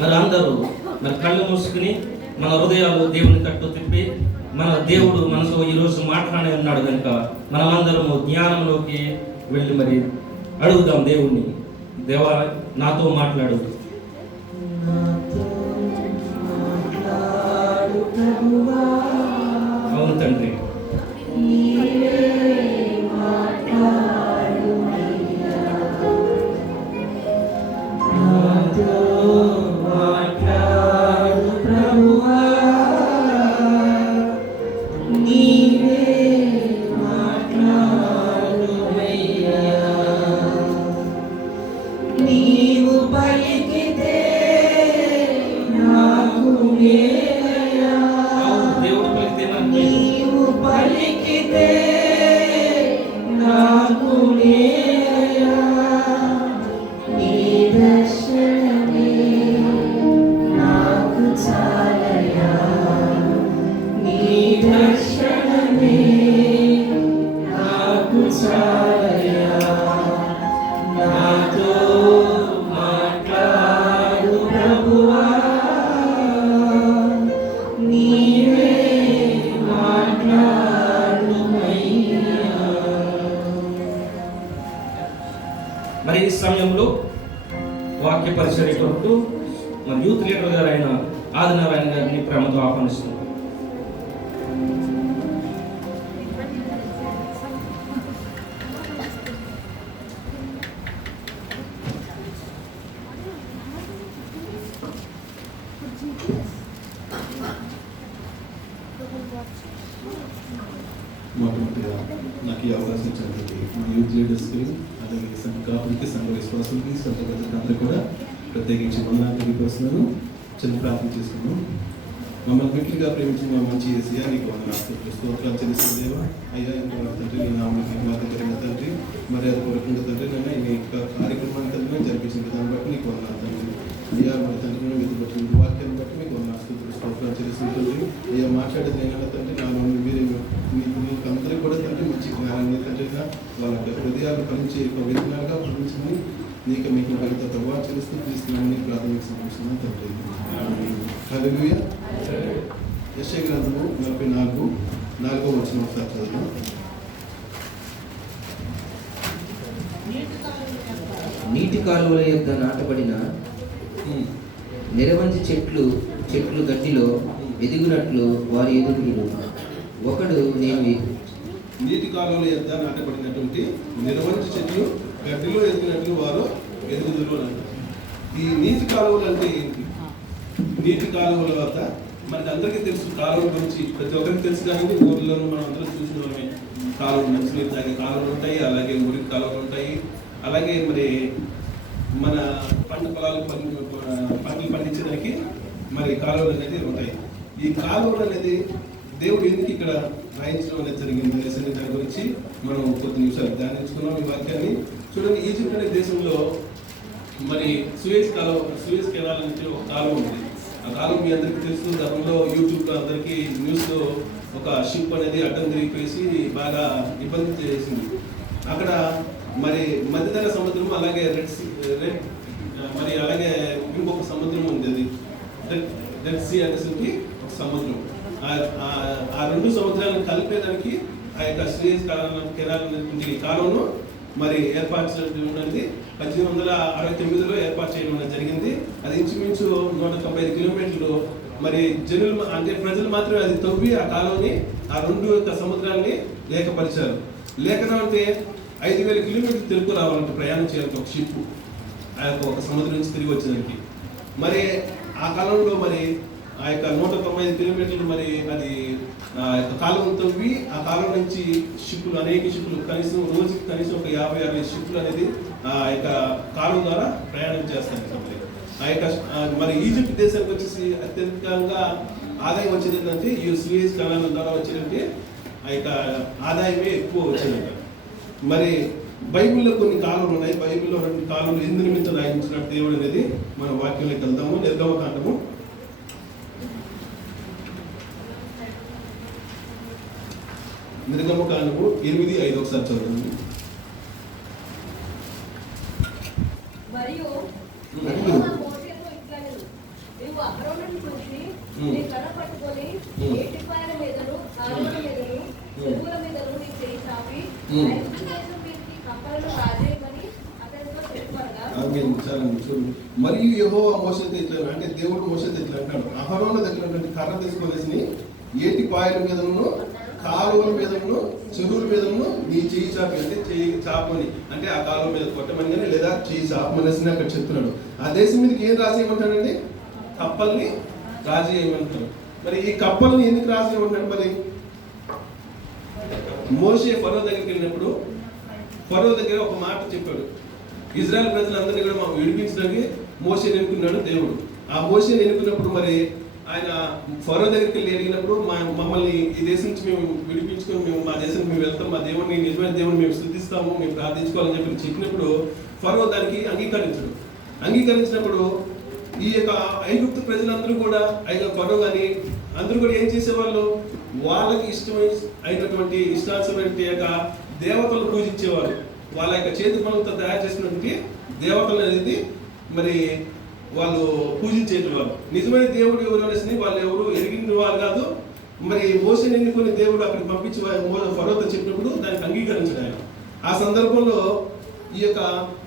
మరి అందరూ మరి కళ్ళు మూసుకుని మన హృదయాలు దేవుని తట్టు తిప్పి మన దేవుడు మనతో ఈరోజు మాట్లాడి ఉన్నాడు కనుక మనమందరము జ్ఞానంలోకి వెళ్ళి మరి అడుగుదాం దేవుణ్ణి. దేవా నాతో మాట్లాడు. అవును తండ్రి, మరి ఈ సమయంలో వాక్య పరిచర్య కొరకు మన యూత్ లీడర్ గారు అయిన ఆదినారాయణ గారిని ప్రేమతో ఆహ్వానిస్తున్నారు. నాకు ఈ అవకాశం ఇచ్చినటువంటి మా యూత్ లీడర్స్కి, అలాగే సంఘ కాపులకి, సంఘ విశ్వాసులకి, సంఘ ప్రజలందరూ కూడా ప్రత్యేకించి వందనాలు తెలియపరుస్తున్నాను. చిన్న ప్రార్థన చేసుకున్నాం. మమ్మల్ని మిట్లుగా ప్రేమించిన మా మంచి ఏసయ్యా నీకు వందనాలు స్తోత్రాలు చెల్లిస్తున్న దేవా. అయ్యా తండ్రి నీ నామానికి మహిమ తండ్రి, మర్యాద పూర్వకంగా తండ్రి నన్ను ఈ కార్యక్రమాన్ని తండ్రి జరిపించిన దాన్ని బట్టి నీకు వందనాలు తండ్రి. అయ్యా మన తండ్రి వెతుబట్టిన వాక్యాన్ని బట్టి మీకు వందనాలు స్తోత్రాలు చెల్లిస్తుంది. అయ్యా మాట్లాడేది నేను తండ్రి నాలో మీరే మీకు అందరికీ కూడా తండ్రి మంచి జ్ఞానాన్ని తండ్రి వాళ్ళ హృదయాలు ఫలించి విధానాలుగా ఫలించమని నీకు మీకు ఫలిత ప్రభావం చెల్లిస్తూ తీసుకున్నామని ప్రాథమిక సమస్యను తండ్రి. హల్లెలూయా. యెషయా గ్రంథము 44:4 వచనం ఒకసారి చదువుదాం. నీటి కాలువల యొద్ద నాటబడిన నిరవంచి చెట్లు గడ్డిలో ఎదుగునట్లు వారి ఎదుగులు. ఒకడు నేను నీటి కాలువల యొద్ద నాటబడినటువంటి నిరవంచి చెట్లు గడ్డిలో ఎదిగినట్లు వారు ఎదుగుదురు అని అంటారు. ఈ నీటి కాలువలు అంటే ఏంటి? నీటి కాలువల వద్ద మనకి అందరికీ తెలుసు. కాలువల గురించి ప్రతి ఒక్కరికి తెలుసు. కానీ ఊర్లోనూ మనం అందరం చూసిన వాళ్ళమే. కాలువలు మంచినీరు తాగే కాలువలు ఉంటాయి, అలాగే మురికి కాలువలు ఉంటాయి, అలాగే మరి మన పంట పొలాలు పంటలు పండించడానికి మరి కాలువలు అనేది ఉంటాయి. ఈ కాలువలు అనేది దేవుడు ఎందుకు ఇక్కడ రాయించడం అనేది జరిగింది అనేసి దాని గురించి మనం కొద్ది నిమిషాలు ధ్యానించుకున్నాం. ఈ వాక్యాన్ని చూడండి. ఈజిప్ట్ అనే దేశంలో మరి సూయజ్ కెనాల్ నుంచి ఒక కాలువ ఉంది. ఆ కాలువ మీ అందరికీ తెలుసు. గతంలో యూట్యూబ్లో అందరికీ న్యూస్లో ఒక షిప్ అనేది అడ్డం తిరిగిపోయేసి బాగా ఇబ్బంది చేసింది. అక్కడ మరి మధ్యధర సముద్రం, అలాగే మరి అలాగే ఇంకొక సముద్రం ఉంది. అది రెడ్ సీ అనేసి ఒక సముద్రం. ఆ రెండు సముద్రాలను కలిపేదానికి ఆ యొక్క సూయజ్ కెనాల్ అనేటువంటి కాలువను మరి ఏర్పాటు చేయడం అనేది 1869లో ఏర్పాటు చేయడం అనేది జరిగింది. అది ఇంచుమించు 195 కిలోమీటర్లు. మరి జనులు అంటే ప్రజలు మాత్రమే అది తవ్వి ఆ కాలువని, ఆ రెండు యొక్క సముద్రాన్ని లేఖపరిచారు. లేఖనం అంటే 5000 కిలోమీటర్లు తెలుగు రావాలంటే ప్రయాణం చేయాలి ఒక షిప్ ఆ యొక్క ఒక సముద్రం నుంచి తిరిగి వచ్చేదానికి. మరి ఆ కాలంలో మరి ఆ యొక్క 195 కిలోమీటర్లు మరి అది ఆ యొక్క కాలువను తవ్వి ఆ కాలువ నుంచి షిప్పులు, అనేక షిప్పులు, కనీసం రోజుకి కనీసం ఒక 50-60 షిప్పులు అనేది ఆ యొక్క కాలువ ద్వారా ప్రయాణం చేస్తారు. ఆ యొక్క మరి ఈజిప్ట్ దేశానికి వచ్చేసి అత్యధికంగా ఆదాయం వచ్చేది ఏంటంటే ఈ సూయజ్ కెనాల్ ద్వారా వచ్చేదంటే ఆ యొక్క ఆదాయమే ఎక్కువ వచ్చేదంట. మరి బైబిల్లో కొన్ని కాలువలు ఉన్నాయి. బైబిల్లో 2 కాలువలు ఎందు నిమిత్తం రాయించినట్టు దేవుడు అనేది మనం వాక్యంలోకి వెళ్తాము. నిర్గమకాండము 8:5 ఒకసారి చదవండి. నువ్వు అహరోనును చూసి ఉమ్. నీ కర్ర పట్టుకొని ఉమ్. ఏటిపాయల మీదను కాలువల మీదను చెరువుల మీదను నీ చేయి చాపి ఉమ్. ఐగుప్తు దేశం మీదకి కప్పలను రాజేయమని అతనితో చెప్పగా ఆమేన్. చాలండి చూడండి. మరియు యెహోవా మోషేతో ఇట్లా అంటే దేవుడు మోషేతో ఇట్లా అంటాడు, అహరోను దగ్గర ఉన్నటువంటి కర్ర తీసుకొనేసి ఏటి పాయల మీదను కాలువల మీదను చెరువుల మీదను నీ చెయ్యి చాపి అంటే చెయ్యి చాపని అంటే ఆ కాలువ మీద కొట్టమని కానీ లేదా చెయ్యి చాపమనేసి అక్కడ చెప్తున్నాడు. ఆ దేశం మీదకి ఏం రాసేయమంటాడండి? కప్పల్ని రాజేయమంటాడు. మరి ఈ కప్పల్ని ఎందుకు రాజేయమంటాడు? మరి మోషే ఫరో దగ్గరికి వెళ్ళినప్పుడు ఫరో దగ్గర ఒక మాట చెప్పాడు, ఇజ్రాయెల్ ప్రజలందరినీ కూడా మాకు విడిపించడానికి మోషేని ఎన్నుకున్నాడు దేవుడు. ఆ మోషేని ఎన్నుకున్నప్పుడు మరి ఆయన ఫరో దగ్గరికి వెళ్ళి అడిగినప్పుడు మమ్మల్ని ఈ దేశం నుంచి మేము విడిపించుకొని మేము మా దేశానికి మేము వెళ్తాం, మా దేవుడిని నిజమైన దేవుడిని మేము స్తుతిస్తాము, మేము ప్రార్థించుకోవాలని చెప్పి చెప్పినప్పుడు ఫరో దానికి అంగీకరించినప్పుడు ఈ యొక్క ఐగుప్తు ప్రజలందరూ కూడా ఫరో కానీ అందరూ కూడా ఏం చేసేవాళ్ళు? వాళ్ళకి అయినటువంటి ఇష్టాంశమైన యొక్క దేవతలు పూజించేవారు. వాళ్ళ యొక్క చేతి పనులతో తయారు చేసినటువంటి దేవతలు అనేది మరి వాళ్ళు పూజించేవారు. నిజమైన దేవుడు ఎవరు అనేసి వాళ్ళు ఎవరు ఎరిగిన వారు కాదు. మరి మోషేని ఎన్నుకొని దేవుడు అక్కడికి పంపించి ఫరోతో చెప్పినప్పుడు దానికి అంగీకరించాడు ఆయన. ఆ సందర్భంలో ఈ యొక్క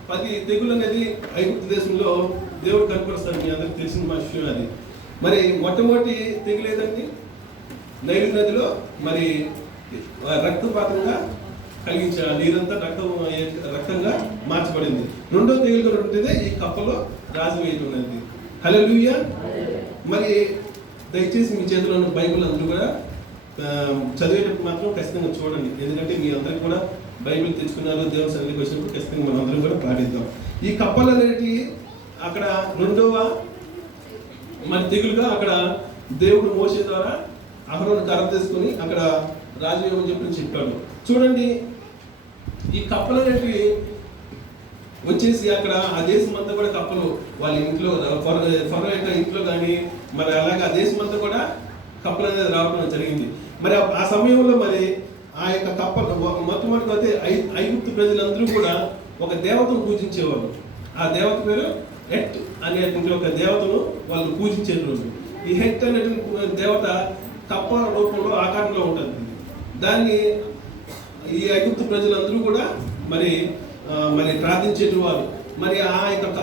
10 తెగులు అనేది ఐగుప్తు దేశంలో దేవుడు కనపరుస్తాడు. మీ అందరికి తెలిసిన విషయం అది. మరి మొట్టమొదటి తెగులు ఏదండి? నైలు నదిలో మరి రక్తపాతంగా కలిగించే నీరంతా రక్తంగా మార్చబడింది. రెండో తెగులు ఉంటేదే ఈ కప్పలో రాజు వేయటం అనేది. హల్లెలూయా. మరి దయచేసి మీ చేతిలో ఉన్న బైబిల్ అందరూ కూడా చదివేటప్పుడు మాత్రం ఖచ్చితంగా చూడండి. ఎందుకంటే మీ అందరికి కూడా బైబిల్ తెచ్చుకున్నారు, దేవుని సన్నిధికి వచ్చినప్పుడు ఖచ్చితంగా మనం అందరం కూడా ప్రార్థిద్దాం. ఈ కప్పలు అనేటి అక్కడ రెండవ మరి తెగులుగా అక్కడ దేవుడు మోషే ద్వారా అహరోను కర్ర తీసుకొని అక్కడ రాజు ఏమని చెప్పాడు. చూడండి, ఈ కప్పలు అనేటివి వచ్చేసి అక్కడ ఆ దేశం అంతా కూడా కప్పలు వాళ్ళ ఇంట్లో ఫరో యొక్క ఇంట్లో కానీ మరి అలాగే ఆ దేశం అంతా కూడా కప్పలు అనేది రావడం జరిగింది. మరి ఆ సమయంలో మరి ఆ యొక్క కప్పలు మొట్టమొదటి అయితే ఐగుప్తు ప్రజలందరూ కూడా ఒక దేవతను పూజించేవారు. ఆ దేవత పేరు హెట్ అనేటువంటి ఒక దేవతను వాళ్ళు పూజించే రోజు. ఈ హెట్ అనేటువంటి దేవత కప్ప రూపంలో ఆకారంలో ఉంటుంది. దాన్ని ఈ ఐగుప్తు ప్రజలందరూ కూడా మరి ప్రార్థించేవారు. మరి ఆ యొక్క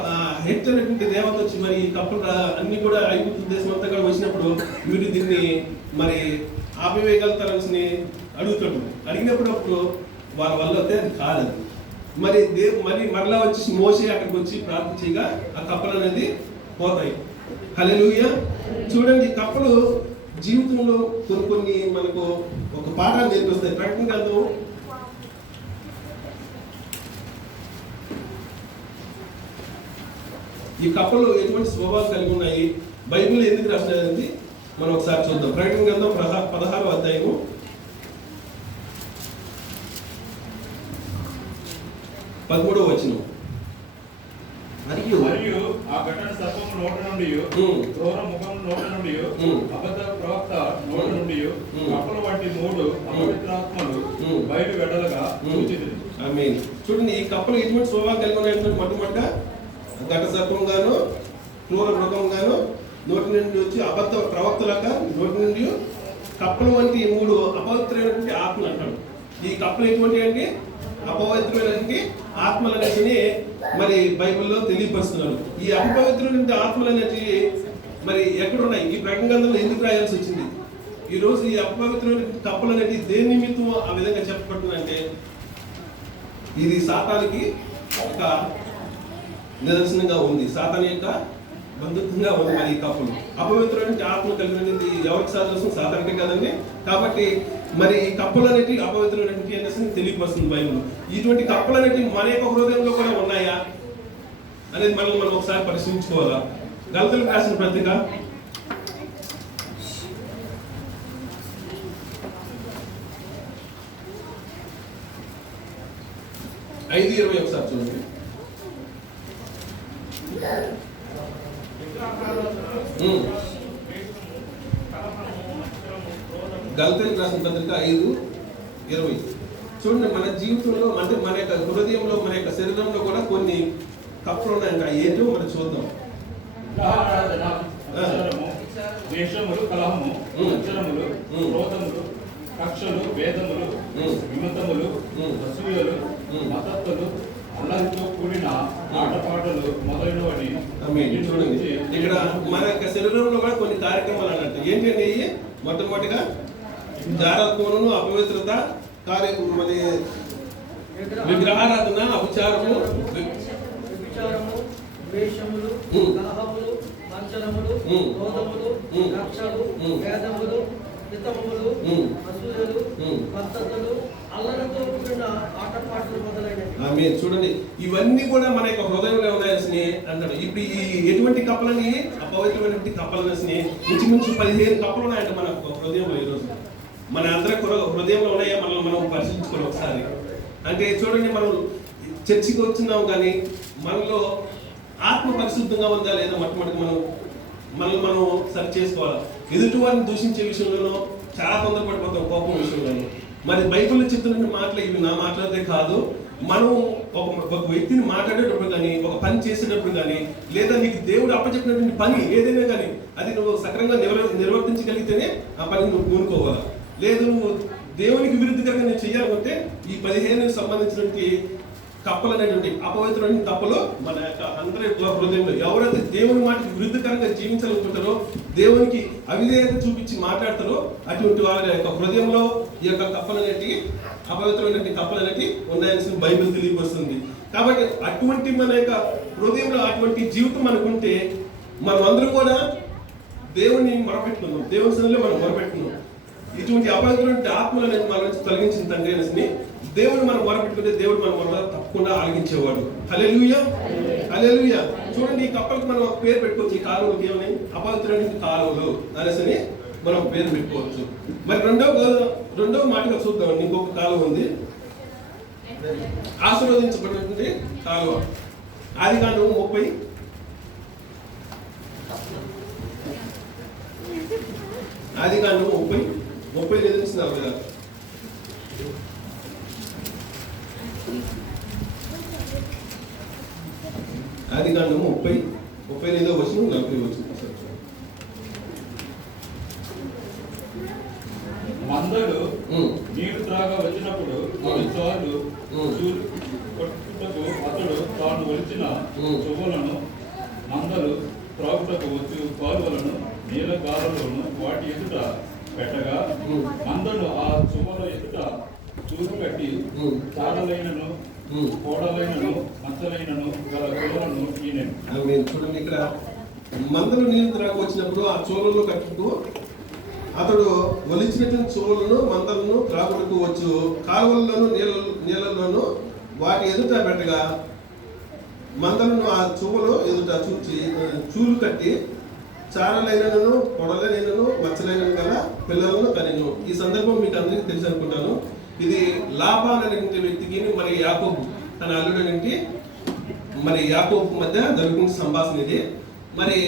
హెట్ అనేటువంటి దేవత వచ్చి మరి ఈ కప్పలు అన్ని కూడా ఐగుప్తు దేశం అంతా కూడా వచ్చినప్పుడు వీరు దీన్ని మరి ఆపివేయగలుగుతారని అడుగుతాడు. అడిగినప్పుడు వాళ్ళ వల్ల అయితే అది కాలేదు. మరి మరలా వచ్చి మోసే అక్కడికి వచ్చి ప్రార్థించగా ఆ కప్పలు అనేది పోతాయి. హల్లెలూయా. చూడండి, కప్పలు జీవితంలో కొన్ని మనకు ఒక పాఠాలు నేర్పిస్తాయి. ప్రకటన గ్రంథం ఈ కప్పలు ఎటువంటి స్వభావం కలిగి ఉన్నాయి, బైబిల్ ఎందుకు రాసినది మనం ఒకసారి చూద్దాం. ప్రకటన గ్రంథం 16వ అధ్యాయము 13వ వచనం. మరియు ఆ ఘటన సర్పము నోట నుండి క్రూర ముఖం నోట నుండి అబద్ధ ప్రవక్త నోట నుండి కప్పల వంటి 3 అపవిత్రాత్మలు బయలు వెడలగా చూచితిని. ఆమేన్. చూడండి, ఈ కప్పలు ఎటువంటి స్వభావం కలిగి ఉన్నాయి? మొట్టమొదట ఘట సర్పం గాను క్రూర మృగం గాను నోటి నుండి వచ్చి అబద్ధ ప్రవక్తలాగా నోటి నుండి కప్పలు వంటి 3 అపవిత్రమైనటువంటి ఆత్మలు అంటాడు. ఈ కప్పలు ఎటువంటి అంటే అపవిత్రమైనటువంటి ఆత్మలు అనేసి మరి బైబిల్లో తెలియపరుస్తున్నారు. ఈ అపవిత్రమైనటువంటి ఆత్మలు అనేవి మరి ఎక్కడున్నాయి? ఈ ప్రకటన గ్రంథంలో ఎందుకు రాయాల్సి వచ్చింది? ఈరోజు ఈ అపవిత్రమైనటువంటి కప్పలు అనేవి దేని నిమిత్తం ఆ విధంగా చెప్పబడుతుందంటే ఇది సాతానికి ఒక నిదర్శనంగా ఉంది. సాతాను యొక్క బంధుత్వంగా ఉంది. మరి ఈ కప్పలు అపవిత్రమైన ఆత్మ కలిగినది ఎవరికి సాదృశ్యం? సాతానికే కదండి. కాబట్టి మరి ఈ కప్పలు అనేవి అపవిత్రమైనటువంటి అనేసి తెలియపరుస్తుంది బైబిల్. ఇటువంటి కప్పలు అనేవి మన యొక్క హృదయంలో కూడా ఉన్నాయా అనేది మనం ఒకసారి పరిశీలించుకోవాలా. గలతీయులకు రాసిన పత్రిక 5:20 ఒకసారి చూడండి. గలతీయులకు రాసిన పత్రిక 5:20 చూడండి. మన జీవితంలో అంటే మన యొక్క హృదయంలో మన యొక్క శరీరంలో కూడా కొన్ని కప్పలు ఉన్నాయి. ఏంటో మనం చూద్దాం. వ్యభిచారము, ద్వేషములు, కలహము, అక్షరములు, క్రోధములు, కక్షలు, భేదములు, విమతములు, అసూయలు, మతత్తులు, అల్లరితో కూడిన ఆటపాటలు మొదలైనవని. చూడండి ఇక్కడ మన యొక్క శరీరంలో కూడా కొన్ని కార్యక్రమాలు అన్నట్టు ఏంటంటే మొట్టమొదటిగా జారత్వమును, అపవిత్రత, మరి విగ్రహారాధన, అభిచారము, ద్వేషములు, కలహములు, వంచనములు, క్రోధములు, కక్షలు, భేదములు, హితములు, అసూయలు, పద్ధతులు, అల్లరితో కూడిన ఆటపాటలు మొదలైనవి. చూడండి ఇవన్నీ కూడా మన యొక్క హృదయంలో ఉన్నాయని అంటాడు. ఇప్పుడు ఈ ఎటువంటి కప్పలని, అపవిత్రమైనటువంటి కప్పలని ఇంచుమించు 15 కప్పలు ఉన్నాయంట మన హృదయంలో. ఈరోజు మన అందరి హృదయంలో ఉన్నాయా మనం పరిశీలించుకోవాలి ఒకసారి. అంటే చూడండి, మనం చర్చికి వచ్చినాం కానీ మనలో ఆత్మ పరిశుద్ధంగా ఉందా లేదా మొట్టమొదటి మనం సరి చేసుకోవాలి. ఎదుటి వారిని దూషించే విషయంలోనూ చాలా తొందరపడిపోతాం, కోపం విషయంలోనూ. మరి బైబిల్లో చెప్తున్న మాటలు ఇవి నా మాట్లాడితే కాదు. మనం ఒక వ్యక్తిని మాట్లాడేటప్పుడు కానీ, ఒక పని చేసేటప్పుడు కానీ, లేదా నీకు దేవుడు అప్పచెప్పినటువంటి పని ఏదైనా కానీ అది నువ్వు సక్రంగా నిర్వర్తించగలిగితేనే ఆ పని నువ్వు పూనుకోవాలి. లేదు నువ్వు దేవునికి విరుద్ధంగా నేను చేయాలంటే ఈ 15 సంబంధించినటువంటి కప్పలు అనేటువంటి అపవిత్రమైన కప్పలు మన యొక్క అందరి హృదయంలో ఎవరైతే దేవుని మాటకి విరుద్ధకరంగా జీవించాలనుకుంటారో, దేవునికి అవిధేయత చూపించి మాట్లాడతారో అటువంటి వారి యొక్క హృదయంలో ఈ యొక్క కప్పలు అనేటివి, అపవిత్రమైనటువంటి కప్పలు అనేటివి ఉన్నాయని బైబిల్ తెలియపరుస్తుంది. కాబట్టి అటువంటి మన యొక్క హృదయంలో అటువంటి జీవితం మనకుంటే మనం అందరం కూడా దేవుని మొరపెట్టుకుందాం, దేవుని సన్నిధిలో మనం మొరపెట్టుకుందాం. ఇటువంటి అపవిత్రమైన ఆత్మలు అనేది మన నుంచి తొలగించిన తండ్రి అనేసి దేవుడు మనం మొరపెట్టుకుంటే దేవుడు మన మొర తప్పకుండా ఆలకించేవాడు. హల్లెలూయా, హల్లెలూయా. చూడండి, ఈ కప్పలకు మనం ఒక పేరు పెట్టుకోవచ్చు. ఈ కాలువకి ఏమని? అపవిత్రమైన కాలువలు అనేసి మనం పేరు పెట్టుకోవచ్చు. మరి రెండవ మాటగా చూద్దాం. ఇంకొక కాలువ ఉంది, ఆశీర్వదించబడినటువంటి కాలువ. ఆదికాండం 30 ఆదికాండం 30 నుంచి 40 దాకా. ఆదికాండం 30 వచ్చిన 40 వచ్చిన. మందలు నీరు త్రాగా వచ్చినప్పుడు చాలు కొట్టుటకు అతడు తాను ఒలిచిన చువ్వలను, మందలు త్రాగుటకు వచ్చు కాలువలను నీళ్ళ గాలలోను వాటి ఎదుట పెట్టగా, మందలు ఆ చువ్వల ఎదుట చూరు కట్టి చాడలైనను, కోడలైనను, మచ్చలైనను గల కులలను ఈయన. చూడండి, ఇక్కడ మందలు నీళ్ళు త్రాగ వచ్చినప్పుడు ఆ చూలలో కట్టుకు అతడు ఒలిచినటువంటి చువ్వలను, మందలను త్రాగుటకు వచ్చు కాలువల్లోను నీళ్ళలోను వాటి ఎదుట పెట్టగా, మందలను ఆ చువ్వలు ఎదుట చూలు కట్టి చారలైనను, పొడలైనను, మచ్చలైనను గల పిల్లలను కనెను. ఈ సందర్భం మీకు అందరికీ తెలుసు అనుకుంటాను. ఇది లాబాన్ అనేటువంటి వ్యక్తికి మరి యాకోబు తన అల్లుడనేంటి మరి యాకోబు మధ్య జరుగుతున్న సంభాషణ ఇది. మరి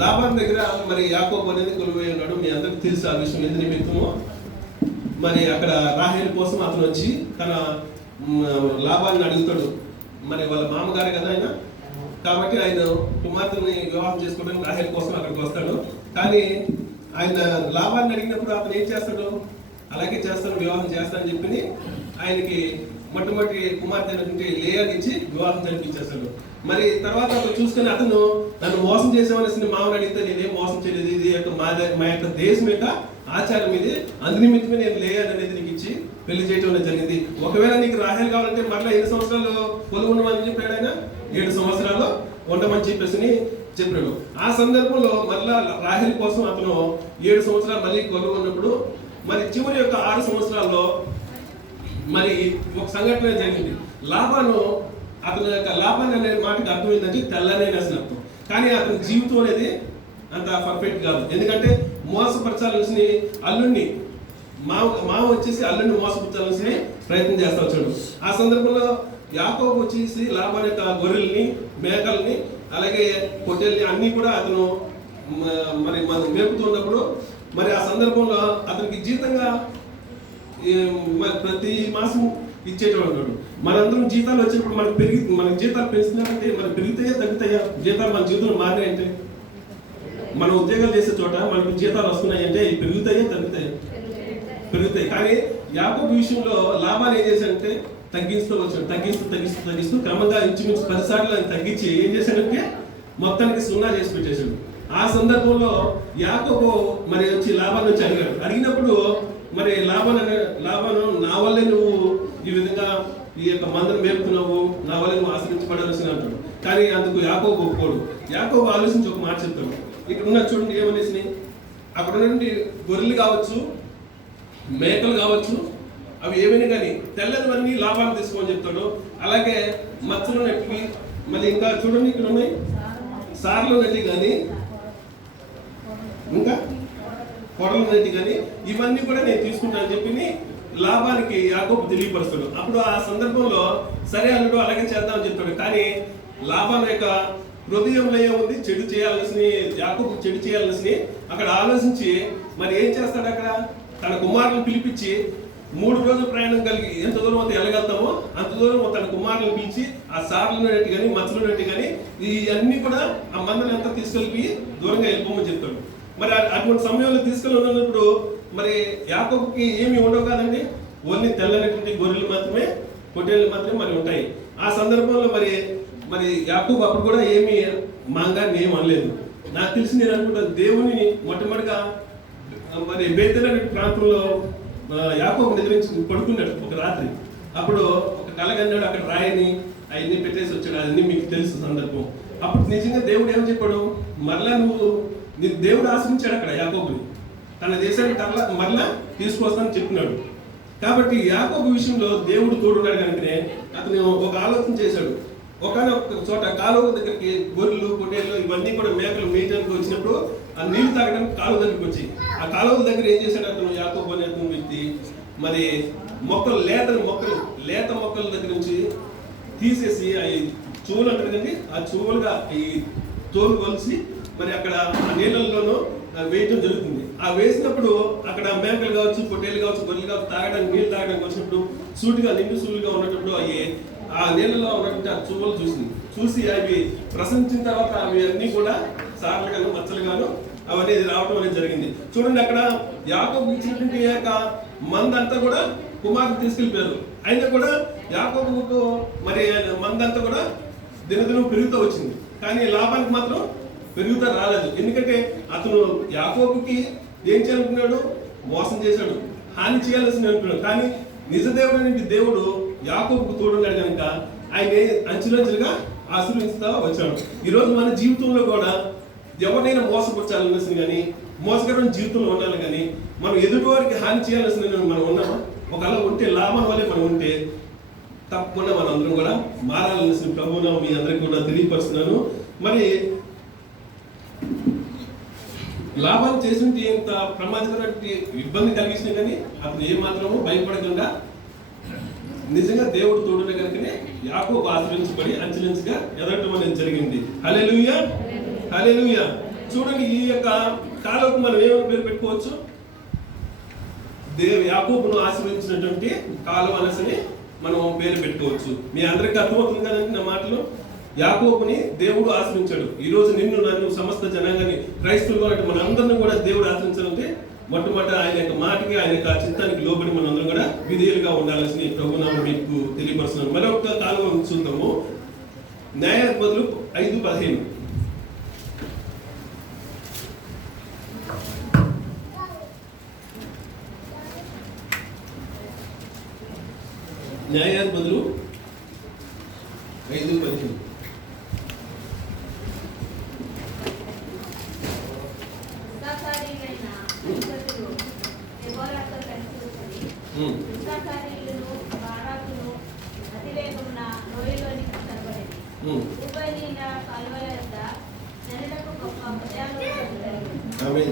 లాబాన్ దగ్గర మరి యాకోబు అనేది కొలువై ఉన్నాడు. మీ అందరికి తెలుసు ఆ విషయం. ఎందుకు నిమిత్తము మరి అక్కడ రాహేలు కోసం అతను వచ్చి తన లాబాన్ని అడుగుతాడు. మరి వాళ్ళ మామగారే కదా ఆయన, కాబట్టి ఆయన కుమార్తెని వివాహం చేసుకోవడానికి రాహేలు కోసం అక్కడికి వస్తాడు. కానీ ఆయన లాబాన్ని అడిగినప్పుడు అతను ఏం చేస్తాడు? అలాగే చేస్తాను, వివాహం చేస్తానని చెప్పి ఆయనకి మొట్టమొదటి కుమార్తె లేయాని ఇచ్చి వివాహం జరిపించేస్తాడు. మరి తర్వాత అతను చూసుకుని అతను నన్ను మోసం చేసేవలసిన మామని అడిగితే నేనేం మోసం చేయలేదు, ఇది మా యొక్క దేశం యొక్క ఆచారం ఇది, అందునిమిత్తమే నేను లేయాని అనేది నీకు ఇచ్చి పెళ్లి చేయడం జరిగింది. ఒకవేళ నీకు రాహేలు కావాలంటే మరలా 7 సంవత్సరాలు కొలువు ఉండమని చెప్పాడు ఆయన. 7 సంవత్సరాలు ఉండమని చెప్పేసి చెప్పాడు. ఆ సందర్భంలో మరలా రాహేలు కోసం అతను 7 సంవత్సరాలు మళ్ళీ కొలువు ఉన్నప్పుడు మరి చివరి యొక్క 6 సంవత్సరాల్లో మరి ఒక సంఘటన జరిగింది. లాబాను అతని యొక్క లాభాన్ని అనే మాటకి అర్థం ఏంటంటే తెల్లనే అర్థం. కానీ అతని జీవితం అనేది అంత పర్ఫెక్ట్ కాదు. ఎందుకంటే మోసపరచాల్సిన అల్లుడిని మామ వచ్చేసి అల్లుడిని మోసపరచాల్సిన ప్రయత్నం చేస్తా వచ్చాడు. ఆ సందర్భంలో యాకోబు వచ్చేసి లాబాన్ యొక్క గొర్రెల్ని, మేకల్ని, అలాగే పొట్టేల్ని అన్ని కూడా అతను మరి మేపుతున్నప్పుడు మరి ఆ సందర్భంలో అతనికి జీతంగా ప్రతి మాసం ఇచ్చేటోడు. మనందరం జీతాలు వచ్చినప్పుడు మనకి జీతాలు పెంచుతున్నారంటే మనకి పెరుగుతాయా తగ్గుతాయా? జీతాలు మన జీవితంలో మారినాయంటే మనం ఉద్యోగాలు చేసే చోట మనకు జీతాలు వస్తున్నాయి అంటే ఇవి పెరుగుతాయి తగ్గుతాయి, పెరుగుతాయి. కానీ యాకోబు విషయంలో లాభాన్ని ఏం చేశాడంటే తగ్గిస్తూ వచ్చాడు, తగ్గిస్తూ క్రమంగా ఇంచుమించు 10 సార్లు ఆయన తగ్గించి ఏం చేశాడంటే మొత్తానికి 0 చేసి పెట్టేశాడు. ఆ సందర్భంలో యాకోబు మరి వచ్చి లాభాన్ని వచ్చి అడిగినప్పుడు మరి లాభాను నా వల్లే నువ్వు ఈ విధంగా ఈ యొక్క మందను మేపుతున్నావు, నా వల్ల నువ్వు ఆశ్రయించబడాల్సిన అంటాడు. కానీ అందుకు యాకోబు ఒప్పుకోడు. యాకోబు ఆలోచించి ఒక మాట చెప్తాడు. ఇక్కడ ఉన్న చూడండి ఏమనేసి, అక్కడ ఉన్నటువంటి గొర్రెలు కావచ్చు, మేకలు కావచ్చు, అవి ఏమైనా కానీ తెల్లనివన్నీ లాభాలు తీసుకోమని చెప్తాడు. అలాగే మచ్చలు నటివి, మళ్ళీ ఇంకా చూడండి ఇక్కడ ఉన్నాయి సార్లు నటి కానీ ఇంకా కొడలు నటి కానీ ఇవన్నీ కూడా నేను తీసుకుంటానని చెప్పి లాభానికి యాకోబు తెలియపరుస్తాడు. అప్పుడు ఆ సందర్భంలో సరే అల్లుడు అలాగే చేద్దామని చెప్తాడు. కానీ లాభం యొక్క హృదయంలో ఏముంది, చెడు చేయాల్సిన యాకోబు చెడు చేయాల్సిన అక్కడ ఆలోచించి మరి ఏం చేస్తాడు, అక్కడ తన కుమారులను పిలిపించి 3 రోజుల ప్రయాణం కలిగి ఎంత దూరం అంతా వెళ్ళగలుగుతామో అంత దూరం తన కుమారులను పిలిచి ఆ సార్లు నట్టి కానీ మచ్చలు నట్టి కానీ ఇవన్నీ కూడా ఆ మందలు ఎంత తీసుకెళ్ళి దూరంగా వెళ్ళిపోమని చెప్తాడు. మరి అటువంటి సమయంలో తీసుకెళ్ళినప్పుడు మరి యాకోబుకి ఏమి ఉండవు కాదండి, ఓన్లీ తెల్లనటువంటి గొర్రెలు మాత్రమే, పొట్టేళ్ళు మాత్రమే మరి ఉంటాయి. ఆ సందర్భంలో మరి యాకోబు అప్పుడు కూడా ఏమి మాంగాన్ని ఏం అనలేదు. నాకు తెలిసి నేను అనుకుంటాను దేవుని మొట్టమొదటిగా మరి బేతేల్ అనే ప్రాంతంలో యాకోబు నిద్రించి పడుకున్నాడు ఒక రాత్రి. అప్పుడు ఒక కలగన్నాడు, అక్కడ రాయని అవన్నీ పెట్టేసి వచ్చాడు. అవన్నీ మీకు తెలుసు సందర్భం. అప్పుడు నిజంగా దేవుడు ఏమని చెప్పాడు, మరలా దేవుడు ఆశ్రయించాడు అక్కడ యాకోబుని, తన దేశానికి మరలా తీసుకొస్తానని చెప్పినాడు. కాబట్టి యాకోబు విషయంలో దేవుడు తోడున్నాడు కనుకనే అతను ఒక ఆలోచన చేశాడు. ఒకనొక చోట కాలువ దగ్గరికి గొర్రెలు, పొట్టేళ్ళు ఇవన్నీ కూడా మేకలు మేయడానికి వచ్చినప్పుడు ఆ నీళ్లు తాగడానికి కాలువ దగ్గరికి వచ్చి ఆ కాలువ దగ్గర ఏం చేశాడు అతను యాకోబు అనే అతను వ్యక్తి మరి లేత మొక్కల దగ్గర నుంచి తీసేసి అవి చెవులు అంటారు కదండి, ఆ చెవులుగా ఈ తోలు కొలిసి మరి అక్కడ ఆ నీళ్ళల్లోనూ వేయటం జరుగుతుంది. ఆ వేసినప్పుడు అక్కడ మేకలు కావచ్చు, పొట్టేళ్ళు కావచ్చు, గొర్రెలు కావచ్చు నీళ్ళు తాగడానికి వచ్చినప్పుడు నిండు సూలుగా ఉన్నప్పుడు అవి ఆ నీళ్ళలో ఉన్నటువంటి ఆ చువ్వలు చూసి అవి ప్రసరించిన తర్వాత అవి అన్నీ కూడా సార్లు గాను మచ్చలు గాను అవన్నీ రావడం అనేది జరిగింది. చూడండి అక్కడ యాకోబు ఇచ్చినటువంటి మందంతా కూడా కుమారుని తీసుకెళ్ళిపోయారు. అయినా కూడా యాకోబుకు మరి మందంతా కూడా దినదినం పెరుగుతూ వచ్చింది. కానీ లాభానికి మాత్రం పెరుగుతూ రాలేదు. ఎందుకంటే అతను యాకోబుకి ఏం చేయాలనుకున్నాడు, మోసం చేశాడు, హాని చేయాల్సింది అనుకున్నాడు. కానీ నిజ దేవుడు అనేది దేవుడు యాకోబుకు తోడున్నాడు కనుక ఆయన అంచులంచులుగా ఆశీర్వదిస్తా వచ్చాడు. ఈరోజు మన జీవితంలో కూడా ఎవరినైనా మోసపరచాలనేసి కానీ మోసకరమైన జీవితంలో ఉండాలి. కానీ మనం ఎదుటి వారికి హాని చేయాల్సిన మనం ఉన్నామా? ఒకవేళ ఉంటే లాభం వల్లే మనం ఉంటే తప్పకుండా మన అందరం కూడా మారాలనేసి ప్రభువును మీ అందరికీ కూడా తెలియపరుస్తున్నాను. మరి లాభం చేసింటే ఎంత ప్రమాదకరమైన ఇబ్బంది కలిగించినా కానీ అతను ఏమాత్రము భయపడకుండా నిజంగా దేవుడు తోడునే కనుకనే యాకోబు ఆశ్రయించబడి అంచెలంచెగా ఎదగటం అనేది జరిగింది. హల్లెలూయా, హల్లెలూయా. చూడండి ఈ యొక్క కాలంకు మనం ఏమైనా పేరు పెట్టుకోవచ్చు, యాకోబును ఆశ్రయించినటువంటి కాలం అనేసి మనం పేరు పెట్టుకోవచ్చు. మీ అందరికీ అర్థమవుతుంది కదండి నా మాటలు. యాకోబుని దేవుడు ఆశ్రయించాడు. ఈ రోజు నిన్ను నన్ను సమస్త జనాంగాన్ని క్రైస్తవులు మన అందరిని కూడా దేవుడు ఆశ్రయించాలంటే మొట్టమొదట ఆయన యొక్క మాటకి ఆయన యొక్క చిత్తానికి లోబడి మనం అందరం కూడా విధేయులుగా ఉండాల్సిన ప్రభునామం మీకు తెలియపరుస్తున్నాను. మరొక కాలం చూద్దాము. న్యాయాధిపతులు 5:15. న్యాయాధిపతులు 5:15.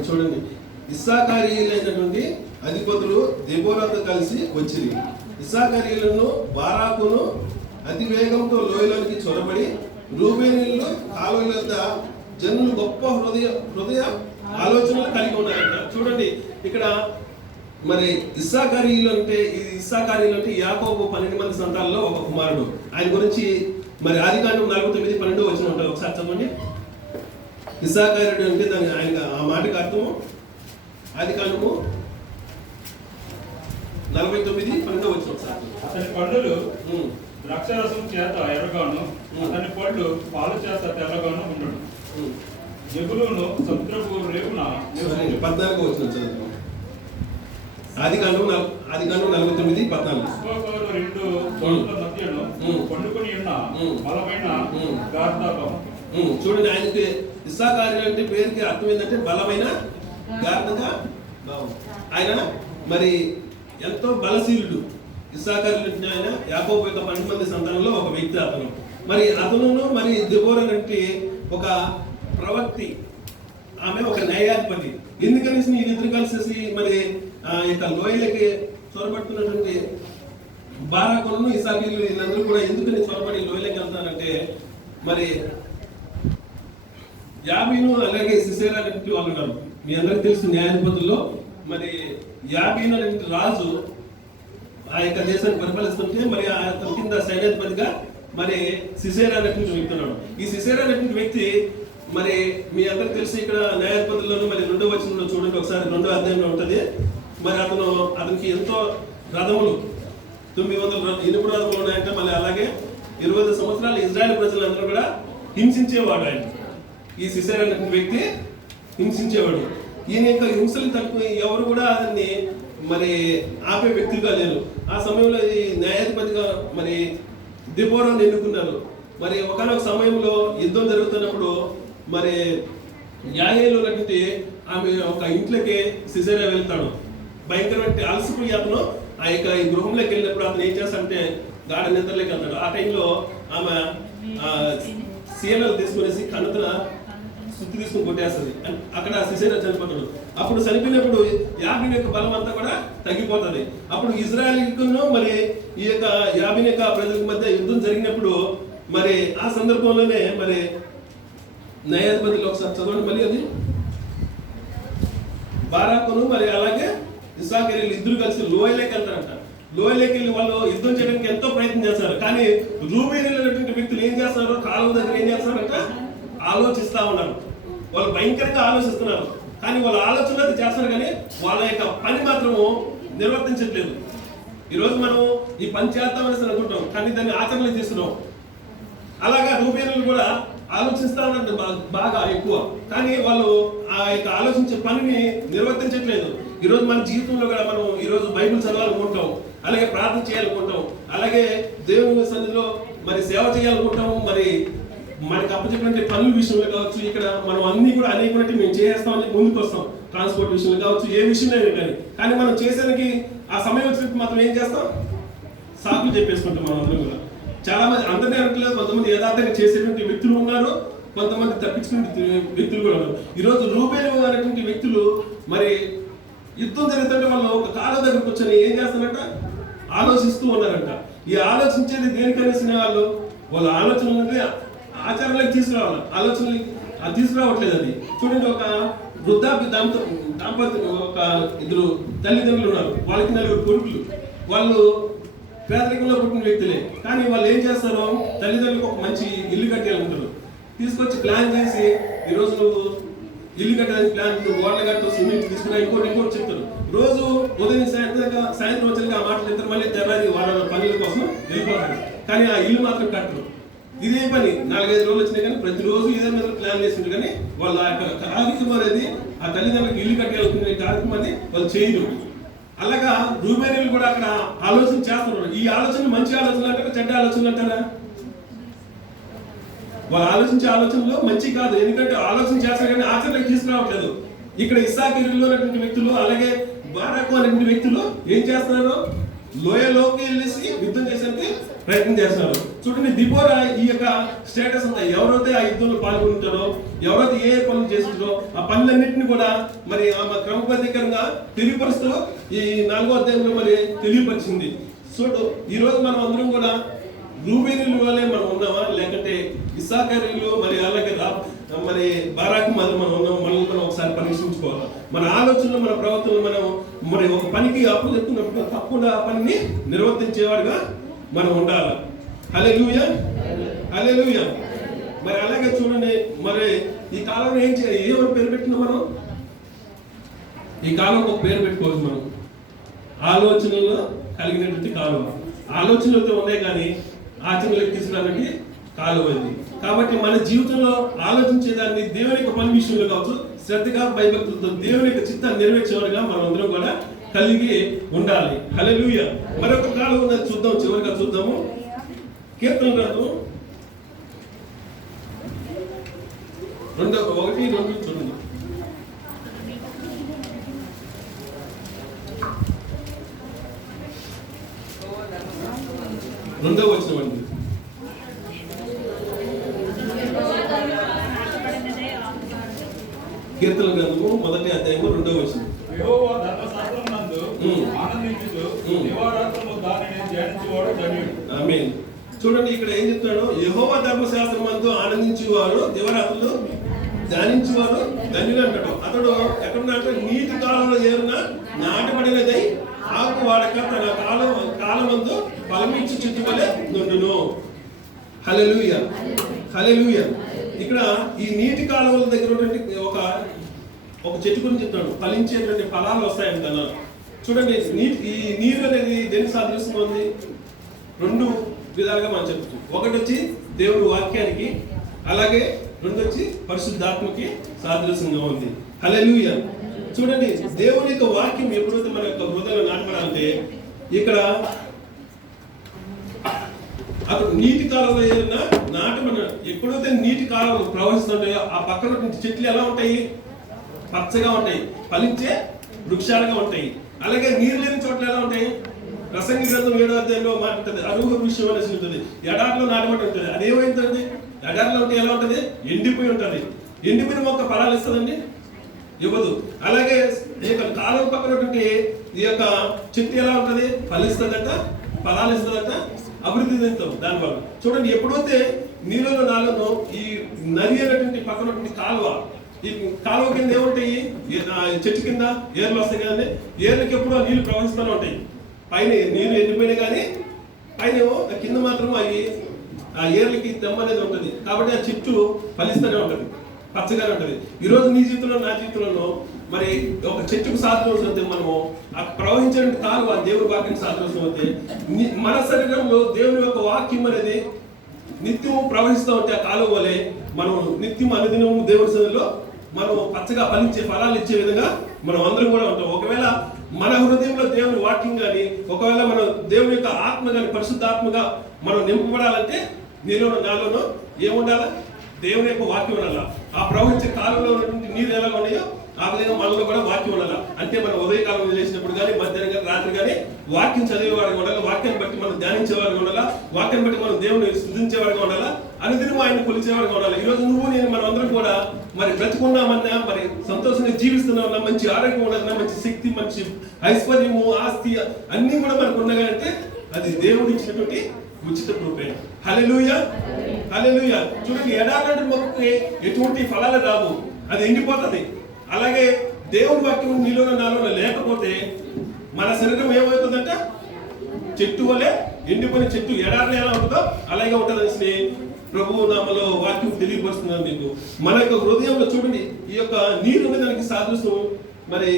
చూడండి, ఇస్సాకారీయులైనటువంటి అధిపతులు దెబోరాతో కలిసి వచ్చిరి. ఇస్సాకారీయులను బారాకును అతి వేగంతో లోయలోనికి చొరబడి రూబేనీయులు కాలువల వద్ద జనులు గొప్ప హృదయ ఆలోచనలు కలిగి ఉన్నారంట. చూడండి ఇక్కడ మరి ఇస్సాకారీయులు అంటే యాకోబు 12 మంది సంతానంలో ఒక కుమారుడు. ఆయన గురించి మరి ఆదికాండం 49:12 వచ్చిన ఉంటారు. ఒకసారి చదవండి. ఇస్సాకారుడు అంటే దాని ఆయన ఆ మాటకి అర్థము ఆదికాండము 49:12 వచ్చిన సార్. అతని పండులు ద్రాక్షరసం చేత ఎర్రగాను, అతని పళ్ళు పాలు చేత తెల్లగాను ఉండడు. జబులును సముద్రపు రేవున 14 వచ్చిన చదువు. ఆదికాండం 49:14. ఇస్సాకారు రెండు తోటల మధ్యను పండుకొని ఉన్న బలమైన గార్ధాపం. చూడండి, ఆయనకి ఇస్సాకారు అంటే పేరుకి అర్థం ఏంటంటే బలమైన గార్ధగా భావం. ఆయన మరి ఎంతో బలశీలుడు. ఇస్సాకారు అంటే ఆయన యాకోబు యొక్క 12 మంది సంతానంలో ఒక వ్యక్తి అతను. మరి అతను మరి దెబోరా అంటే ఒక ప్రవక్తి, ఆమె ఒక న్యాయాధిపతి. ఎందుకని వీళ్ళిద్దరు కలిసేసి మరి ఇక లోయలకి చొరబడుతున్నటువంటి బారాకులను ఇస్సాకీలు వీళ్ళందరూ కూడా ఎందుకని చొరబడి లోయలకి వెళ్తారంటే మరి యాబీను అలాగే సిసేరా అనేటువంటి వాళ్ళు ఉన్నారు. మీ అందరికి తెలుసు న్యాయాధిపతుల్లో మరి యాబీను అనేటువంటి రాజు ఆ యొక్క దేశాన్ని పరిపాలిస్తుంటే మరి అతని కింద సైన్యాధిపతిగా మరి సిసేరా అనేటువంటి వ్యక్తి ఉన్నాడు. ఈ సిసేరా అనేటువంటి వ్యక్తి మరి మీ అందరికి తెలిసి ఇక్కడ న్యాయాధిపతుల్లోనూ మరి 2వ వచనంలో చూడండి ఒకసారి, 2వ అధ్యాయంలో ఉంటుంది. మరి అతనికి ఎంతో రథములు 900 ఇనుప రథములు ఉన్నాయంటే మళ్ళీ అలాగే 20 సంవత్సరాలు ఇజ్రాయెల్ ప్రజలందరూ కూడా హింసించేవాడు ఆయన. ఈ సిసేరా అనే వ్యక్తి హింసించేవాడు. ఈయన యొక్క హింసలు తక్కువ ఎవరు కూడా అతన్ని మరి ఆపే వ్యక్తులుగా లేరు. ఆ సమయంలో ఈ న్యాయాధిపతిగా మరి దెబోరాను ఎన్నుకున్నారు. మరి ఒకనొక సమయంలో యుద్ధం జరుగుతున్నప్పుడు మరి యాయేలు అనేటువంటి ఆమె ఒక ఇంట్లోకి సిసేరా వెళ్తాడు. భయంకరమైన అలసిపోయి అతను ఆ యొక్క ఈ గృహంలోకి వెళ్ళినప్పుడు అతను ఏం చేస్తాడంటే గాఢ నిద్రలోకి వెళ్తాడు. ఆ టైంలో ఆమె సీఎల్ఎల్ తీసుకునేసి కన్నుతన సుత్తి తీసుకుని కొట్టేస్తుంది. అక్కడ సిసేరా చనిపోతాడు. అప్పుడు చనిపోయినప్పుడు యాబీను యొక్క బలం అంతా కూడా తగ్గిపోతుంది. అప్పుడు ఇజ్రాయెల్కును మరి ఈ యొక్క యాబీను యొక్క ప్రజల మధ్య యుద్ధం జరిగినప్పుడు మరి ఆ సందర్భంలోనే మరి న్యాయాధిపతులు ఒకసారి చదవండి మళ్ళీ, అది బారాకును మరి అలాగే ఇస్సాకారు ఇద్దరు కలిసి లోయలోకి వెళ్తారంట. లోయలోకి వెళ్ళి వాళ్ళు యుద్ధం చేయడానికి ఎంతో ప్రయత్నం చేస్తారు. కానీ రూబేనీలైనటువంటి వ్యక్తులు ఏం చేస్తున్నారు, కాలువ దగ్గర ఏం చేస్తున్నారంట, ఆలోచిస్తా ఉన్నారు. వాళ్ళు భయంకరంగా ఆలోచిస్తున్నారు. కానీ వాళ్ళ ఆలోచన అయితే చేస్తారు కానీ వాళ్ళ యొక్క పని మాత్రము నిర్వర్తించట్లేదు. ఈరోజు మనం ఈ పని చేద్దామని అనుకుంటాం కానీ దాన్ని ఆచరణలో చేస్తున్నాం. అలాగా రూబేనీలు కూడా ఆలోచిస్తా ఉన్నట్టు బాగా ఎక్కువ, కానీ వాళ్ళు ఆ యొక్క ఆలోచించే పనిని నిర్వర్తించట్లేదు. ఈరోజు మన జీవితంలో కూడా మనం ఈరోజు బైబిల్ చదవాలనుకుంటాం, అలాగే ప్రార్థన చేయాలనుకుంటాం, అలాగే దేవుని సన్నిధిలో మరి సేవ చేయాలనుకుంటాం. మరి మనకి అప్పచెప్పినట్టు పనుల విషయంలో కావచ్చు, ఇక్కడ మనం అన్ని కూడా అనేకటి మేము చేస్తామని ముందుకు వస్తాం. ట్రాన్స్పోర్ట్ విషయంలో కావచ్చు, ఏ విషయంలో కానీ మనం చేసేదానికి ఆ సమయం వచ్చినప్పుడు మాత్రం ఏం చేస్తాం, సాకులు చెప్పేసుకుంటాం. మనం అందరం కూడా చాలా మంది అందరినీ అనట్లేదు, కొంతమంది యథార్థంగా చేసేటువంటి వ్యక్తులు ఉన్నారు, కొంతమంది తప్పించుకునే వ్యక్తులు కూడా ఉన్నారు. ఈరోజు రూబేను అనేటువంటి వ్యక్తులు మరి యుద్ధం జరుగుతుంటే వాళ్ళు ఒక కాలం దగ్గర కూర్చొని ఏం చేస్తారంట, ఆలోచిస్తూ ఉన్నారంట. ఈ ఆలోచించేది దేనికనేసిన వాళ్ళ ఆలోచనలు ఆచారాలకు తీసుకురావాలి, ఆలోచనలు తీసుకురావట్లేదు. అది చూడండి, ఒక వృద్ధాప్య దాంపత్యం, ఒక ఇద్దరు తల్లిదండ్రులు ఉన్నారు, వాళ్ళకి 4 కొడుకులు. వాళ్ళు పేదరికంలో పుట్టిన వ్యక్తులే, కానీ వాళ్ళు ఏం చేస్తారు, తల్లిదండ్రులకు ఒక మంచి ఇల్లు కట్టాలనుకుంటారు. తీసుకొచ్చి ప్లాన్ చేసి ఈరోజు నువ్వు ఇల్లు కట్టడానికి ప్లాన్, గోడలు కట్టు, సిమెంట్ తీసుకురా, ఇంకోటి చెప్తారు. రోజు ఉదయం సాయంత్రం వచ్చాక ఆ మాటలు చెప్తారు. మళ్ళీ తెల్లారి వాళ్ళ పనుల కోసం వెళ్ళిపోతారు, కానీ ఆ ఇల్లు మాత్రం కట్టరు. ఇదే పని 4-5 రోజులు వచ్చినాయి కానీ ప్రతిరోజు ఇదే మీద ప్లాన్ చేసిండ్రు. కానీ వాళ్ళ యొక్క కార్యక్రమం అనేది ఆ తల్లిదండ్రులకు ఇల్లు కట్టాలనుకునే కార్యక్రమాన్ని వాళ్ళు చేయరు. అలాగా రూబేనీలు కూడా అక్కడ ఆలోచన చేస్తున్నారు. ఈ ఆలోచన మంచి ఆలోచనలు అంటారా, చెడ్డ ఆలోచనలు అంటారా? వాళ్ళు ఆలోచించే ఆలోచనలు మంచి కాదు, ఎందుకంటే ఆలోచన చేస్తారు కానీ ఆచరణకు తీసుకురావట్లేదు. ఇక్కడ ఇస్సాకారులో ఉన్నటువంటి వ్యక్తులు అలాగే బారాకు అనేటువంటి వ్యక్తులు ఏం చేస్తున్నారు, లోయలోకి వెళ్ళేసి యుద్ధం చేసేందుకు ప్రయత్నం చేస్తున్నారు. చూడండి, దెబోరా ఈ యొక్క స్టేటస్ అంతా, ఎవరైతే ఆ యుద్ధంలో పాల్గొంటారో, ఎవరైతే ఏ పనులు చేస్తుంటారో ఆ పనులన్నింటినీ కూడా మరి ఆమె క్రమబద్ధీకరంగా తెలియపరుస్తూ ఈ 4వ అధ్యాయంలో మరి తెలియపరిచింది. చూడు, ఈరోజు మనం అందరం కూడా రూబేనీల వల్లే మనం ఉన్నామా, లేకంటే ఇస్సాకారీలు మరి అలాగే మరి బారాకు మొదలు మనం ఉన్నాం? మనల్ని మనం ఒకసారి పరీక్షించుకోవాలి. మన ఆలోచనలు, మన ప్రవర్తనలు మనం మరి ఒక పనికి అప్పు చెప్తున్నప్పుడు తప్పకుండా ఆ పనిని నిర్వర్తించేవాడుగా మనం ఉండాలి. హల్లెలూయా, హల్లెలూయా. మరి అలాగే చూడండి, మరి ఈ కాలంలో ఏమని పేరు పెట్టినా మనం ఈ కాలం ఒక పేరు పెట్టుకోవచ్చు. మనం ఆలోచనలు కలిగినటువంటి కాలువ. ఆలోచనలతో ఉన్నాయి కానీ ఆచరణలోకి తీసుకురానికి కాలువ ఇది. కాబట్టి మన జీవితంలో ఆలోచించేదాన్ని దేవుని యొక్క పని విషయంలో కావచ్చు శ్రద్ధగా భయభక్తులతో దేవుని యొక్క చిత్తాన్ని నెరవేర్చేవారుగా మనం అందరం కూడా కలిగి ఉండాలి. హల్లెలూయా. మరొక కాలం ఉన్నది చూద్దాం, చివరిగా చూద్దాము. కీర్తన గ్రంథం 1:2 చూడండి. రెండవ వచనం అండి. కీర్తన గ్రంథము 1వ అధ్యాయము 2వ వచనం. యెహోవా ధర్మశాస్త్రమునందు ఆనందించుచు దివారాత్రము దానిని ధ్యానించువాడు ధన్యుడు. ఆమేన్. చూడండి ఇక్కడ ఏం చెప్తాడు, యెహోవా ధర్మశాస్త్రమందు ఆనందించువారు దివారాత్రులు ధ్యానించువారు ధన్యులు అంటాడు. అతడు ఎక్కడున్నాడు? నీటి కాలంలో ఏరున నాటబడినదై ఆకు వాడక తన కాలమందు ఫలమిచ్చు చెట్టు వలె నుండును. హల్లెలూయా, హల్లెలూయా. ఇక్కడ ఈ నీటి కాలువల దగ్గర ఉన్నటువంటి ఒక చెట్టు గురించి చెప్తాడు. ఫలించేటువంటి ఫలాలు వస్తాయంట. చూడండి, ఈ నీరు అనేది దేనికి సాదృశ్యమవుతుంది? 2 విధాలుగా మనం చెప్తాం. ఒకటి వచ్చి దేవుడి వాక్యానికి, అలాగే 2 వచ్చి పరిశుద్ధాత్మకి సాదృశ్యంగా ఉంది. హల్లెలూయా. చూడండి, దేవుని యొక్క వాక్యం ఎప్పుడైతే మన యొక్క హృదయంలో నాటబడాలంటే ఇక్కడ అక్కడ నీటి కాలంలో ఏదైనా నాటబడిన ఎప్పుడైతే నీటి కాలం ప్రవహిస్తుంటాయో ఆ పక్కన చెట్లు ఎలా ఉంటాయి? పచ్చగా ఉంటాయి, ఫలించే వృక్షాలుగా ఉంటాయి. అలాగే నీరు లేని చోట్ల ఎలా ఉంటాయి? ప్రసంగి గ్రంథం 7వ అధ్యాయంలో మాట్లాడుతుంది, అరుహ వృక్షం అనేసి ఉంటుంది. ఎడారిలో నాటబడి ఉంటుంది. అదేమైందండి? ఎడారిలో ఉంటే ఎలా ఉంటుంది? ఎండిపోయి ఉంటుంది. ఎండిపోయిన మొక్క ఫలాలు ఇస్తుందండి? ఇవ్వదు. అలాగే ఈ యొక్క కాలం పక్కన ఈ యొక్క చెట్టు ఎలా ఉంటుంది? ఫలిస్తుందట, ఫలాలు ఇస్తుందట, అభివృద్ధి చెందుతాం దానివల్ల. చూడండి, ఎప్పుడైతే నీళ్ళలో నాలుగునో ఈ నది అనేటువంటి పక్కన కాలువ, ఈ కాలువ కింద ఏముంటాయి? చెట్టు కింద ఏర్లు వస్తాయి కదండి. ఏర్లకి ఎప్పుడో నీళ్లు ప్రవహిస్తూనే ఉంటాయి. పైన నీళ్లు ఎండిపోయినాయి కానీ పైన కింద మాత్రం అవి ఆ ఏర్లకి తెమ్మ అనేది ఉంటుంది. కాబట్టి ఆ చెట్టు ఫలిస్తూనే ఉంటుంది, పచ్చగానే ఉంటుంది. ఈరోజు నీ జీవితంలో నా జీవితంలో మరి ఒక చెట్టుకు సాదృశ్యం అవుతే మనము ఆ ప్రవహించే కాలువ దేవుడి వాక్యం సాదృశ్యం అవుతే మన శరీరంలో దేవుని యొక్క వాక్యం అనేది నిత్యం ప్రవహిస్తూ ఉంటే ఆ కాలువ వలె మనం నిత్యం అనుదినము దేవుడి సన్నిధిలో మనం పచ్చగా ఫలించే ఫలాలు ఇచ్చే విధంగా మనం అందరం కూడా ఉంటాం. ఒకవేళ మన హృదయంలో దేవుని వాక్యం కానీ, ఒకవేళ మనం దేవుని యొక్క ఆత్మ కానీ పరిశుద్ధాత్మగా మనం నింపబడాలంటే నీలోనో నాలోనో ఏముండాలా? దేవుని యొక్క వాక్యం ఉండాలా. ఆ ప్రవహించే కాలంలో ఉన్నటువంటి నీరు ఎలా ఉన్నాయో ఆ విధంగా మనలో కూడా వాక్యం ఉండాలా. అంటే మనం ఉదయకాలం చేసినప్పుడు కానీ, మధ్యాహ్నం కానీ, రాత్రి కానీ వాక్యం చదివేవాడిగా ఉండాలి. వాక్యాన్ని బట్టి మనం ధ్యానించేవాడిగా ఉండాలా. వాక్యాన్ని బట్టి మనం దేవుని స్థుతించేవాడిగా ఉండాలా. అనుదినం ఆయన కొలిచేవాడిగా ఉండాలి. ఈరోజు నువ్వు నేను మనం అందరం కూడా మరి బ్రతుకున్నామన్నా, మరి సంతోషంగా జీవిస్తున్నామన్నా, మంచి ఆరోగ్యం ఉండాలన్నా, మంచి శక్తి, మంచి ఐశ్వర్యము, ఆస్తి అన్ని కూడా మనకు ఉండగానంటే అది దేవుడు ఇచ్చినటువంటి ఉచిత కృపే. హల్లెలూయా, హల్లెలూయా. చూడండి, ఎడారి మొక్కకి ఎటువంటి ఫలాలు రావు, అది ఎండిపోతుంది. అలాగే దేవుని వాక్యం నీలోనో నాలోనో లేకపోతే మన శరీరం ఏమవుతుందంటే చెట్టు వలె ఎండిపోయిన చెట్టు ఎడారిలో ఎలా ఉంటుందో అలాగే ఉంటుందని ప్రభువు నామలో వాక్యం తెలియపరుస్తున్నాను మీకు. మన యొక్క హృదయంలో చూడండి, ఈ యొక్క నీరు ఉండే దానికి సాదృశ్యం మరి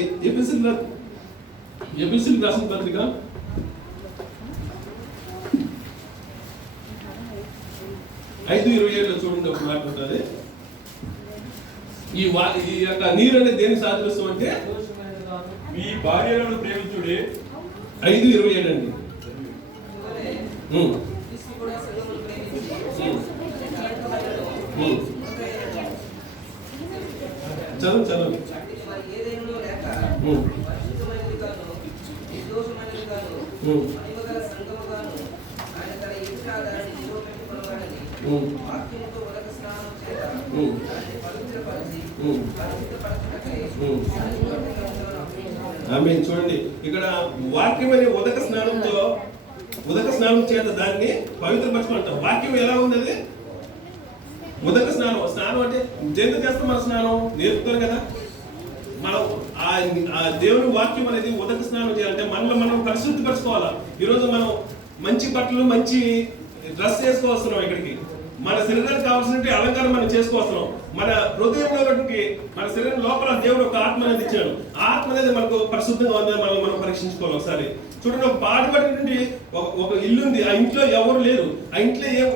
ఎపిసిల్ రాసిన పత్రిక 5:27 చూడండి ఒక మాట ఉంటుంది. ఈ యొక్క నీరు అనేది దేని సాదృశ్యం అంటే మీ భార్యలను ప్రేమించుడి. 5:27 అండి. చదువు చదువు. ఆమేన్. చూడండి, ఇక్కడ వాక్యం అనే ఉదక స్నానం చేత దాన్ని పవిత్రపరచుకుంటాం. వాక్యం ఎలా ఉంది? అది ఉదక స్నానం. స్నానం అంటే దేంతో చేస్తాం? మన స్నానం నేర్పుతారు కదా. మనం ఆ దేవుని వాక్యం అనేది ఉదక స్నానం చేయాలంటే మనలో మనం పరిశుద్ధిపరచుకోవాలా. ఈరోజు మనం మంచి బట్టలు, మంచి డ్రెస్ వేసుకోవస్తున్నాం. ఇక్కడికి మన శరీరానికి కావాల్సినటువంటి అలంకార చేసుకోవస్తున్నాం. మన హృదయంలో ఉన్నటువంటి మన శరీరం లోపల దేవుడు ఒక ఆత్మ అనేది ఇచ్చాడు. ఆత్మ అనేది మనకు పరిశుద్ధంగా ఉందని మనం పరీక్షించుకోవాలి ఒకసారి. చూడండి, ఒక పాడుబడినటువంటి ఒక ఇల్లు ఉంది, ఆ ఇంట్లో ఎవరు లేరు, ఆ ఇంట్లో ఎవరు